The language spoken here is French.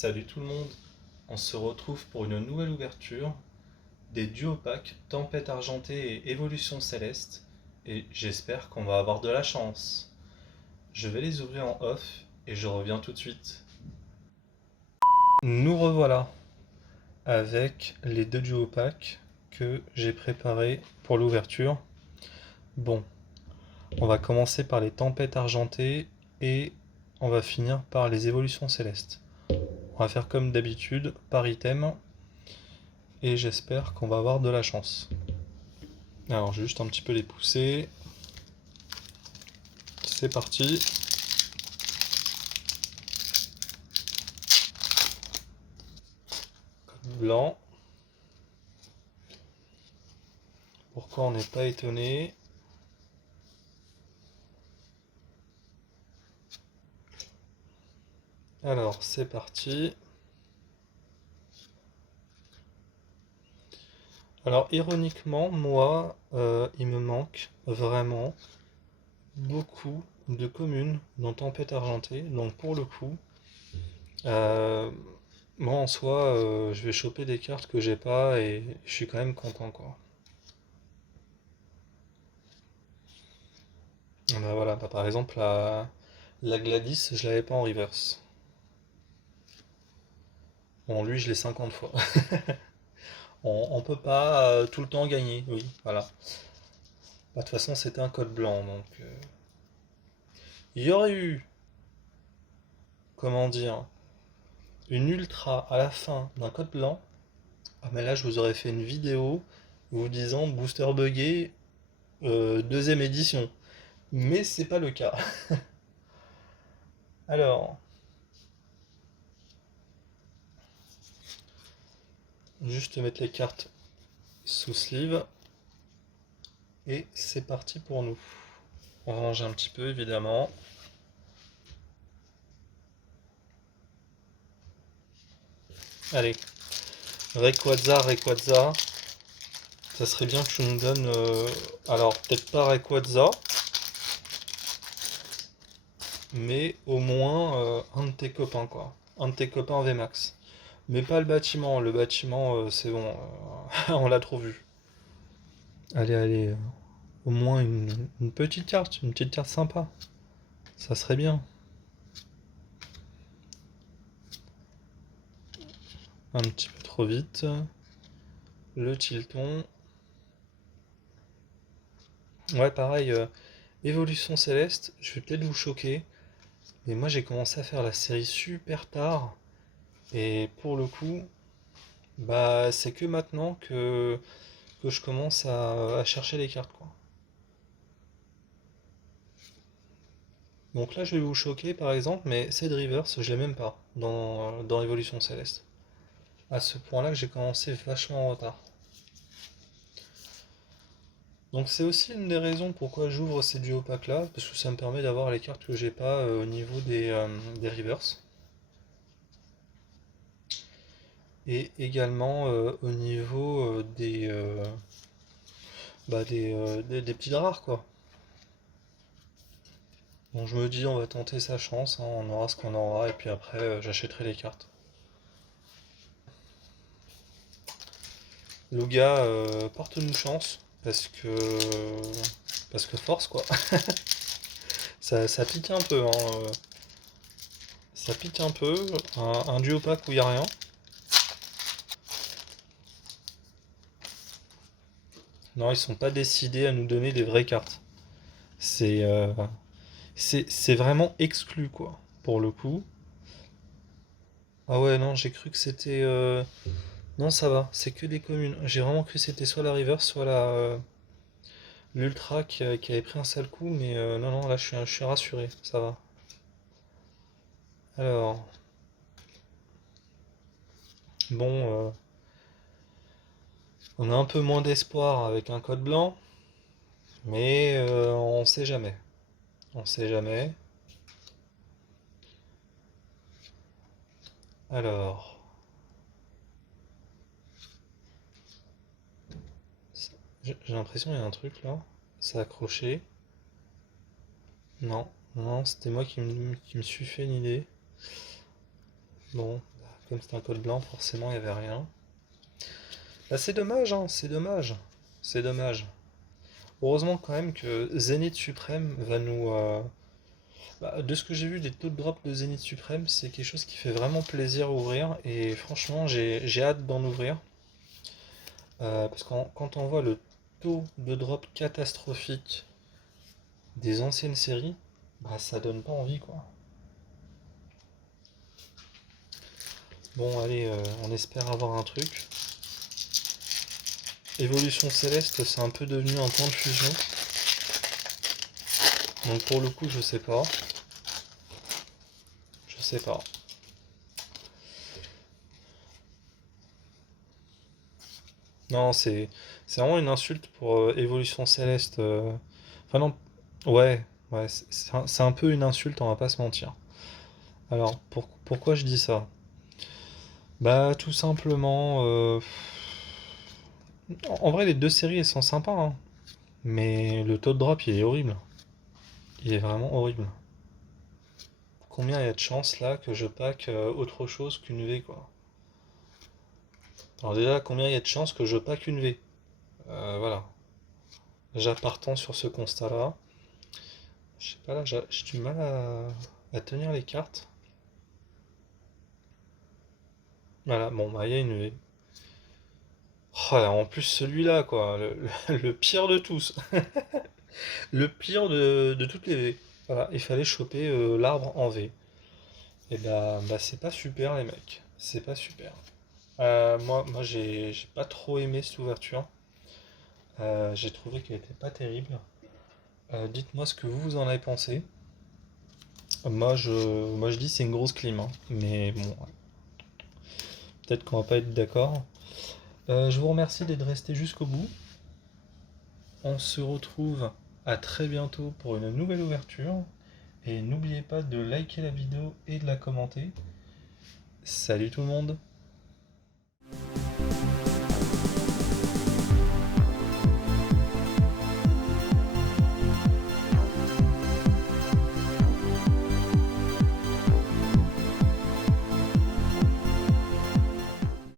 Salut tout le monde, on se retrouve pour une nouvelle ouverture des duopacks Tempête Argentée et Évolution Céleste et j'espère qu'on va avoir de la chance. Je vais les ouvrir en off et je reviens tout de suite. Nous revoilà avec les deux duopacks que j'ai préparés pour l'ouverture. Bon, on va commencer par les Tempêtes Argentées et on va finir par les Évolutions Célestes. On va faire comme d'habitude par item et j'espère qu'on va avoir de la chance. Alors juste un petit peu les pousser. C'est parti. Code blanc. Pourquoi on n'est pas étonné? Alors c'est parti. Alors ironiquement, moi, il me manque vraiment beaucoup de communes dans Tempête Argentée. Donc pour le coup, euh, moi en soi, je vais choper des cartes que j'ai pas et je suis quand même content quoi. Bah voilà, bah par exemple la Gladys, je l'avais pas en reverse. Bon lui je l'ai 50 fois. On peut pas tout le temps gagner, oui, voilà. Bah, de toute façon c'était un code blanc donc. Il y aurait eu, comment dire, une ultra à la fin d'un code blanc. Ah mais là je vous aurais fait une vidéo vous disant booster buggé deuxième édition. Mais c'est pas le cas. Alors, juste mettre les cartes sous sleeve. Et c'est parti pour nous. On range un petit peu évidemment. Allez, Rayquaza. Ça serait bien que tu nous donnes... alors, peut-être pas Rayquaza, mais au moins un de tes copains, quoi. Un de tes copains VMAX. Mais pas le bâtiment. Le bâtiment, c'est bon. On l'a trop vu. Allez. Au moins une petite carte. Une petite carte sympa. Ça serait bien. Un petit peu trop vite. Le Tilton. Ouais, pareil. Évolution Céleste. Je vais peut-être vous choquer. Mais moi, j'ai commencé à faire la série super tard. Et pour le coup, bah, c'est que maintenant que je commence à chercher les cartes, quoi. Donc là, je vais vous choquer, par exemple, mais Ced Rivers, je l'ai même pas dans Évolution Céleste. À ce point-là que j'ai commencé vachement en retard. Donc c'est aussi une des raisons pourquoi j'ouvre ces duo packs là, parce que ça me permet d'avoir les cartes que j'ai pas au niveau des Rivers. Et également au niveau des petits rares, quoi. Bon, je me dis, on va tenter sa chance, hein, on aura ce qu'on aura, et puis après, j'achèterai les cartes. Louga, porte-nous chance, parce que force, quoi. Ça pique un peu, hein. Ça pique un peu. Un duo pack où il n'y a rien. Non, ils sont pas décidés à nous donner des vraies cartes. C'est c'est vraiment exclu, quoi, pour le coup. Ah ouais, non, j'ai cru que c'était... Non, ça va, c'est que des communes. J'ai vraiment cru que c'était soit la River, soit l'Ultra qui avait pris un sale coup, mais non, là je suis rassuré, ça va. Alors, bon, on a un peu moins d'espoir avec un code blanc, mais on sait jamais. On sait jamais. Alors, j'ai l'impression qu'il y a un truc là. C'est accroché. Non, non, c'était moi qui me suis fait une idée. Bon, comme c'était un code blanc, forcément il n'y avait rien. Bah, c'est dommage, hein, c'est dommage. C'est dommage. Heureusement quand même que Zénith Suprême va nous... bah, de ce que j'ai vu des taux de drop de Zénith Suprême, c'est quelque chose qui fait vraiment plaisir à ouvrir. Et franchement, j'ai hâte d'en ouvrir. Parce que quand on voit le taux de drop catastrophique des anciennes séries, bah ça donne pas envie quoi. Bon allez, on espère avoir un truc. Évolution Céleste, c'est un peu devenu un point de fusion. Donc pour le coup, je sais pas. Je sais pas. Non, c'est vraiment une insulte pour Évolution Céleste. Enfin non, ouais, ouais, c'est un peu une insulte, on va pas se mentir. Alors, pourquoi je dis ça? Bah tout simplement, en vrai les deux séries elles sont sympas, hein. Mais le taux de drop il est horrible. Il est vraiment horrible. Combien il y a de chances là que je pack autre chose qu'une V quoi? Alors déjà, combien il y a de chances que je pack une V? Voilà. Déjà partant sur ce constat-là, je sais pas là, j'ai du mal à tenir les cartes. Voilà, bon bah il y a une V. Oh, là, en plus celui-là quoi, le pire de tous. Le pire de toutes les V. Voilà, il fallait choper l'arbre en V. Et bah c'est pas super les mecs. C'est pas super. Moi j'ai pas trop aimé cette ouverture. J'ai trouvé qu'elle était pas terrible. Dites-moi ce que vous en avez pensé. Moi je dis c'est une grosse clim, hein. Mais bon, ouais. Peut-être qu'on va pas être d'accord. Je vous remercie d'être resté jusqu'au bout. On se retrouve à très bientôt pour une nouvelle ouverture. Et n'oubliez pas de liker la vidéo et de la commenter. Salut tout le monde!